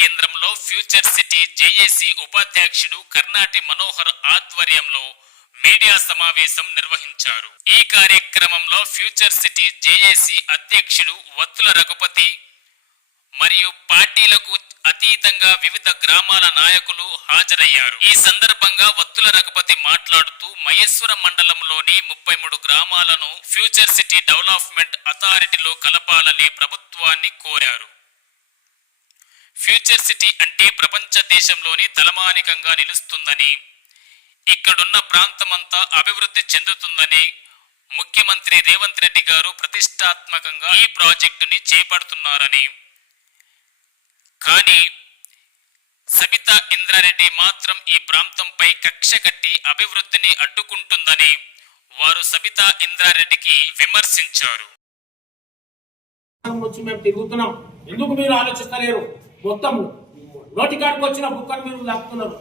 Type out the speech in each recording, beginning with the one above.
కేంద్రంలో future city JAC ఉపాధ్యక్షుడు కర్ణాటి మనోహర్ ఆధ్వర్యంలో మీడియా సమావేశం నిర్వహించారు. ఈ కార్యక్రమంలో ఫ్యూచర్ సిటీ జేఏసీ అధ్యక్షుడు వత్తుల రఘుపతి మరియు పార్టీలకు అతీతంగా వివిధ గ్రామాల నాయకులు హాజరయ్యారు. ఈ సందర్భంగా వత్తుల రఘుపతి మాట్లాడుతూ మహేశ్వరం మండలంలోని 33 గ్రామాలను ఫ్యూచర్ సిటీ డెవలప్మెంట్ అథారిటీలో కలపాలని ప్రభుత్వాన్ని కోరారు. ఫ్యూచర్ సిటీ అంటే ప్రపంచ దేశంలోని తలమానికంగా నిలుస్తుందని, ఇక్కడున్న ప్రాంతమంతా అభివృద్ధి చెందుతుందని ముఖ్యమంత్రి రేవంత్ రెడ్డి గారు ప్రతిష్టాత్మకంగా ఈ ప్రాజెక్టుని చేపడుతున్నారని, కానీ సబితా ఇంద్రారెడ్డి మాత్రం ఈ ప్రాంతంపై కక్ష కట్టి అభివృద్ధిని అడ్డుకుంటుందని వారు సబితా ఇంద్రారెడ్డికి విమర్శించారు. ఎందుకు మీరు ఆలోచిస్తలేరు? మొత్తం నోటికాడికి వచ్చిన బుక్కను మీరు లాక్కుతున్నారు.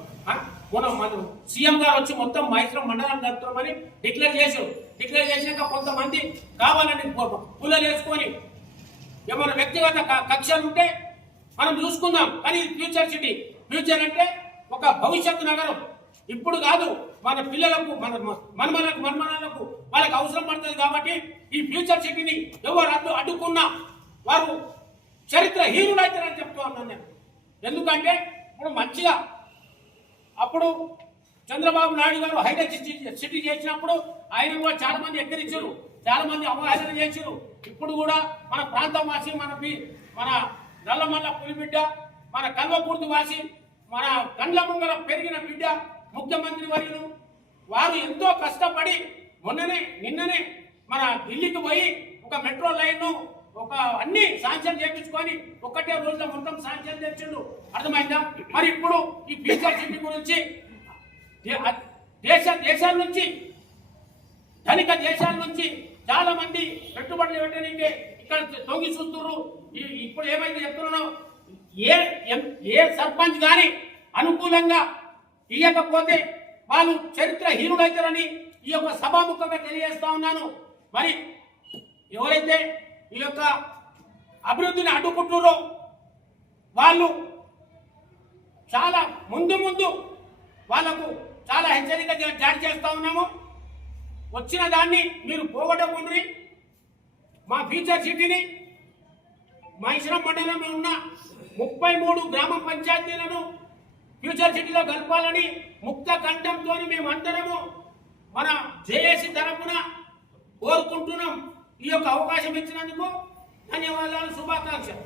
మన సీఎం గారు వచ్చి మొత్తం మహేశ్వరం మండలాన్ని జరుపుతామని డిక్లేర్ చేశాక కొంతమంది కావాలని పుల్లలు వేసుకొని ఏమైనా వ్యక్తిగత కక్షలు ఉంటే మనం చూసుకుందాం. కానీ ఫ్యూచర్ సిటీ, ఫ్యూచర్ అంటే ఒక భవిష్యత్తు నగరం. ఇప్పుడు కాదు, మన పిల్లలకు మన్మనాలకు వాళ్ళకి అవసరం పడుతుంది. కాబట్టి ఈ ఫ్యూచర్ సిటీని ఎవరు అడ్డుకున్నా వారు చరిత్ర హీరోలు అవుతారని చెప్తూ ఉన్నాను నేను. ఎందుకంటే ఇప్పుడు మంచిగా అప్పుడు చంద్రబాబు నాయుడు గారు హైటెక్ సిటీ చేసినప్పుడు ఆయన కూడా చాలా మంది ఎక్కరించారు, చాలా మంది అవహేళన చేశారు. ఇప్పుడు కూడా మన ప్రాంతం వాసి, మన నల్లమల్ల పులిబిడ్డ, మన కల్వకుర్తి వాసి, మన కండ్ల ముంగల పెరిగిన బిడ్డ ముఖ్యమంత్రి వర్యులు వారు ఎంతో కష్టపడి నిన్ననే మన ఢిల్లీకి పోయి ఒక మెట్రో లైన్ ఒక అన్ని శాంక్షన్ చేయించుకొని ఒక్కటే రోజులో మొత్తం శాంక్షన్ తెచ్చిండు. అర్థమైందా? మరి ఇప్పుడు ఈ ఫ్యూచర్ సిటీ గురించి దేశాల నుంచి, ధనిక దేశాల నుంచి చాలా మంది పెట్టుబడులు పెట్టడానికి ఇక్కడ తొంగి చూస్తున్నారు. ఇప్పుడు ఏమైతే చెప్తున్నానో, ఏ సర్పంచ్ గాని అనుకూలంగా ఇవ్వకపోతే వాళ్ళు చరిత్ర హీనులైతారని ఈ యొక్క సభాముఖంగా తెలియజేస్తా ఉన్నాను. మరి ఎవరైతే ఈ యొక్క అభివృద్ధిని అడ్డుకుంటున్నారో వాళ్ళు చాలా ముందు వాళ్లకు చాలా హెచ్చరిక జారీ చేస్తా ఉన్నాము. వచ్చిన దాన్ని మీరు పోగొట్టకుండా మా ఫ్యూచర్ సిటీని మహేశ్వరం మండలంలో ఉన్న 33 గ్రామ పంచాయతీలను ఫ్యూచర్ సిటీలో కలపాలని ముక్త కంఠంతో మేమందరము మన జేఏసీ తరఫున కోరుకుంటున్నాం. ఈ యొక్క అవకాశం ఇచ్చినందుకు ధన్యవాదాలు, శుభాకాంక్షలు.